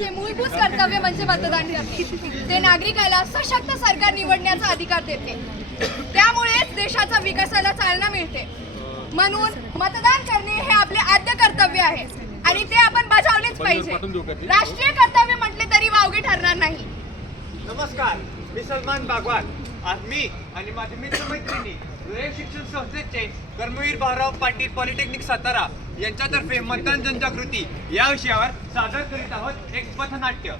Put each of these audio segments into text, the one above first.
चे मूलभूत कर्तव्य म्हणजे मतदान करणे. ते नागरिकाला सशक्त सरकार निवडण्याचा अधिकार देते. त्यामुळेच देशाचा विकासाला चालना मिळते. म्हणून मतदान करणे हे आपले आद्य कर्तव्य आहे आणि ते आपण बजावलेच पाहिजे. राष्ट्रीय कर्तव्य म्हटले तरी वावगे ठरणार नाही. नमस्कार, मी सलमान बागवान. आज मी आणि माझे मित्रमैत्रिणी रयत शिक्षण संस्थेचे कर्मवीर भाऊराव पाटील पॉलिटेक्निक सातारा यांच्यातर्फे मतदान जनजागृती या विषयावर सादर करीत आहोत एक पथनाट्य.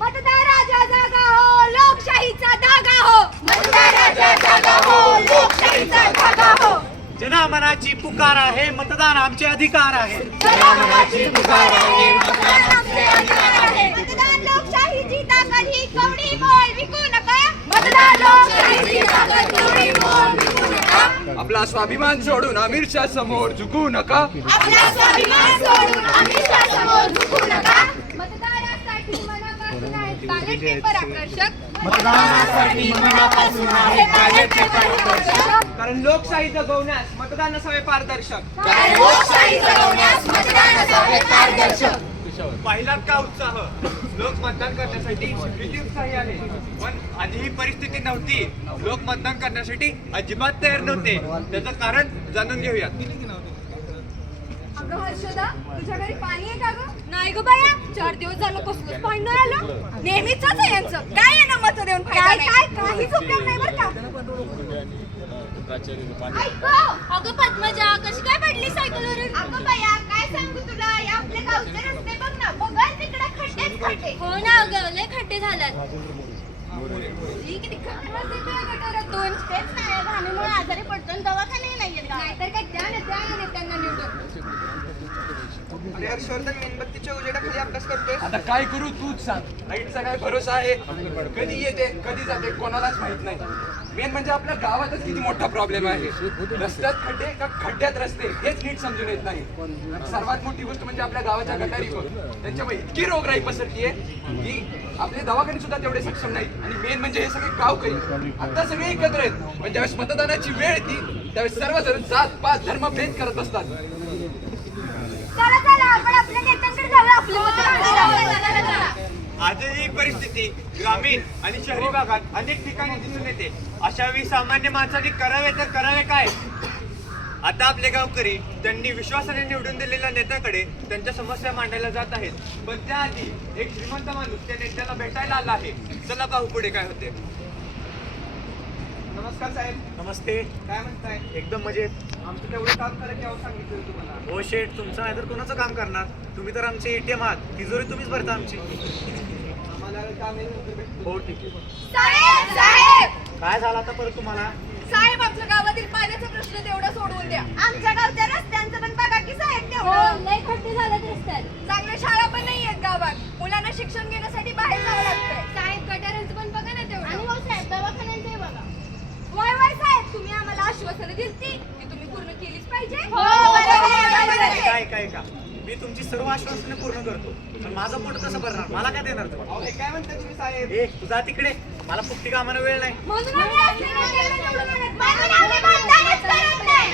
मतदार राजा जागा हो, लोकशाहीचा धागा हो. मतदार राजा जागा हो, लोकशाहीचा धागा हो. जनामनाची पुकार आहे, मतदान आमचे अधिकार आहे. जनामनाची पुकार आहे, मतदान आमचे अधिकार आहे. मतदान लोकशाहीची ताकद ही कवडी मोल विकू नका. मतदान लोकशाहीची ताकद कवडी मोल विकू नका. आपला स्वाभिमान सोडून अमीरशा समोर झुकू नका. आपला स्वाभिमान सोडून अमिषा समोर झुकू नका. मतदारासाठी मनापासून आहे बॅलेट पेपर आकर्षक. मतदारासाठी मनापासून आहे बॅलेट पेपर आकर्षक. कारण लोकशाही जगवण्यास मतदान असावे पारदर्शक. कारण लोकशाही जगवण्यास मतदान असावे पारदर्शक. पाहिलात का उत्साह, लोक मतदान करण्यासाठी किती उत्साही आले. पण आधी ही परिस्थिती नव्हती. लोक मतदान करण्यासाठी अजिबात तयार नव्हते. त्याचं कारण जाणून घेऊयात. अगं हर्षदा, तुझ्या घरी पाणी आहे का गं? नाही गं बाया, 4 दिवस झालं कसलंच पाणी नाही आलं. नेहमीच आहे यांचं. काय आहे ना मत देऊन फायदा नाही. काहीच उपयोग नाही बरं का. अगं पद्मजा, कशी काय पडली सायकलवरून? अगं बाया, काय सांगू तुला, या आपल्या गावचे रस्ते बघ ना, बघा तिकडे खड्डेच खड्डे. हो ना अगं, लय खड्डे झाल्यात. किती खड्डेच येतोय गटारातून. तेच नाही, घाणीमुळे आजारी पडतो आणि दवाखाने नाही येत. नाहीतर काय द्या ना त्यांना निवडून. अरे हर्षवर्धन, मेणबत्तीच्या उजेडाखाली अभ्यास करतोय. आता काय करू तूच सांग. लाईटचा काय भरोसा आहे, कधी येते कधी जाते कोणालाच माहित नाही. मेन म्हणजे आपल्या गावातच किती मोठा प्रॉब्लेम आहे. रस्त्यात खड्डे का खड्ड्यात रस्ते हेच नीट समजून येत नाही. आणि सर्वात मोठी गोष्ट म्हणजे आपल्या गावाच्या गटारी त्यांच्यामुळे इतकी रोगराई पसरतीये की आपले दवाखाने सुद्धा तेवढे सक्षम नाहीत. आणि मेन म्हणजे हे सगळे गावकरी आता सगळे एकत्र आहेत. पण ज्यावेळेस मतदानाची वेळ येते त्यावेळेस सर्वजण जात पात धर्म भेद करत असतात. चला चला, आपण आपल्या नेत्यांकडे जाऊया. आपलं मतदान. आजही ही परिस्थिती ग्रामीण आणि शहरी भागात अनेक ठिकाणी दिसून येते. अशा वेळी सामान्य माणसाने करावे तर करावे काय. आता आपले गावकरी त्यांनी विश्वासाने निवडून दिलेल्या नेत्याकडे त्यांच्या समस्या मांडायला जात आहेत. पण त्याआधी एक श्रीमंत माणूस त्या नेत्याला भेटायला आला आहे. चला पाहू पुढे काय होते. नमस्कार साहेब. नमस्ते. काय म्हणताय? एकदम मजेत. आमचं तेवढं काम करायला यावं सांगितलं तुम्हाला. हो शेठ, तुमचं नाही तर कोणाचं काम करणार. तुम्ही तर आमचे एटीएम आहात. तिजोरी तुम्हीच भरता आमची. आम्हाला काम आहे, नंतर भेटतो. हो ठीक आहे. साहेब साहेब काय झालं आता परत तुम्हाला? साहेब, आपल्या गावातील पाण्याचा प्रश्न तेवढा सोडवून द्या. आमच्या गावच्या रस्त्यांचं पण बघा की साहेब हो, तेवढं. लय खड्डे झाल्यात रस्त्यात. चांगल्या शाळा पण नाही आहेत गावात. मुलांना शिक्षण घेण्यासाठी बाहेर जावं लागतंय. साहेब, गटारांचं पण बघा ना तेवढं. आणि हो साहेब, दवाखान्यांचे बघा. वय साहेब, तुम्ही आम्हाला आश्वासनं दिलती ती तुम्ही पूर्ण केलीच पाहिजे. हो, बरोबर आहे. काय काय का मी तुमची सर्व आश्वासने पूर्ण करतो. पण माझं पोट कसं भरणार? मला काय देणार तुम्ही? अहो, हे काय म्हणताय तुम्ही साहेब? ए तुझा तिकडे. मला फुकटी कामाला वेळ नाही. म्हणून आम्ही असले नेत्यांना निवडून आणत नाही. म्हणून आम्ही मतदानच करत नाही.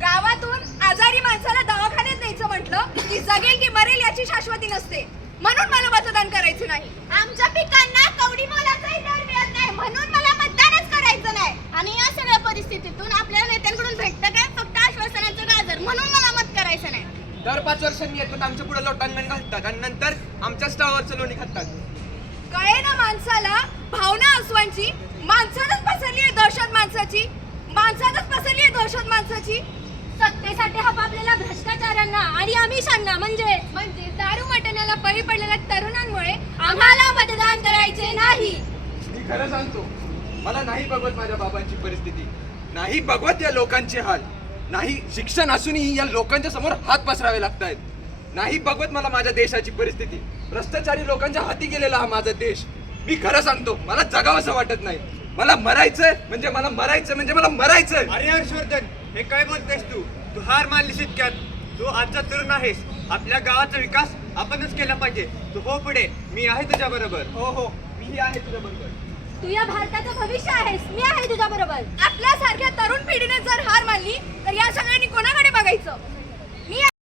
गावातून आजारी माणसाला दवाखान्यात न्यायचं म्हटलं की जगेल की मरेल याची शाश्वती नसते. म्हणून मला मतदान करायचं नाही. आमच्या पिकांना कवडी मोलाचाही दर मिळत नाही. म्हणून मला मतदानच करायचं नाही. आणि या सगळ्या परिस्थितीतून आपल्या नेत्यांकडून भेटतं काय? फक्त आश्वासनाचं गाजर. म्हणून मला मत करायचं नाही. दर 5 वर्षांनी येतात, आमच्या पुढे लोटांगण घालतात आणि नंतर आमच्या स्टावरचं लोणी खातात. कळे ना माणसाला भावना असवांची. माणसातच पसरली आहे दहशत माणसाची. माणसातच पसरली आहे दहशत माणसाची. सत्तेसाठी हपापलेल्या भ्रष्टाचारांना आणि आमिषांना म्हणजे दारू मटण्याला बळी पडलेल्या तरुणांमुळे आम्हाला मतदान करायचे नाही. मी खरं सांगतो, मला नाही बघवत माझ्या बाबांची परिस्थिती, नाही बघवत या लोकांचे हाल, नाही शिक्षण असूनही या लोकांच्या समोर हात पसरावे लागतायत, नाही बघवत मला माझ्या देशाची परिस्थिती. भ्रष्टाचारी लोकांच्या हाती गेलेला हा माझा देश. मी खरं सांगतो, मला जगावंसं वाटत नाही. मला मरायचंय म्हणजे मला मरायचंय. अरे हर्षवर्धन, हे काय बोलतेस तू? तू हार मानलीस इतक्यात. तू आजचा तरुण आहेस. आपल्या गावाचा विकास आपणच केला पाहिजे. तू हो पुढे, मी आहे तुझ्या बरोबर. हो, मीही आहे तुझ्या बरोबर. तू या भारताचं भविष्य आहेस. मी आहे तुझ्या बरोबर. आपल्यासारख्या तरुण पिढीने जर हार मानली तर या सगळ्यांनी कोणाकडे बघायचं?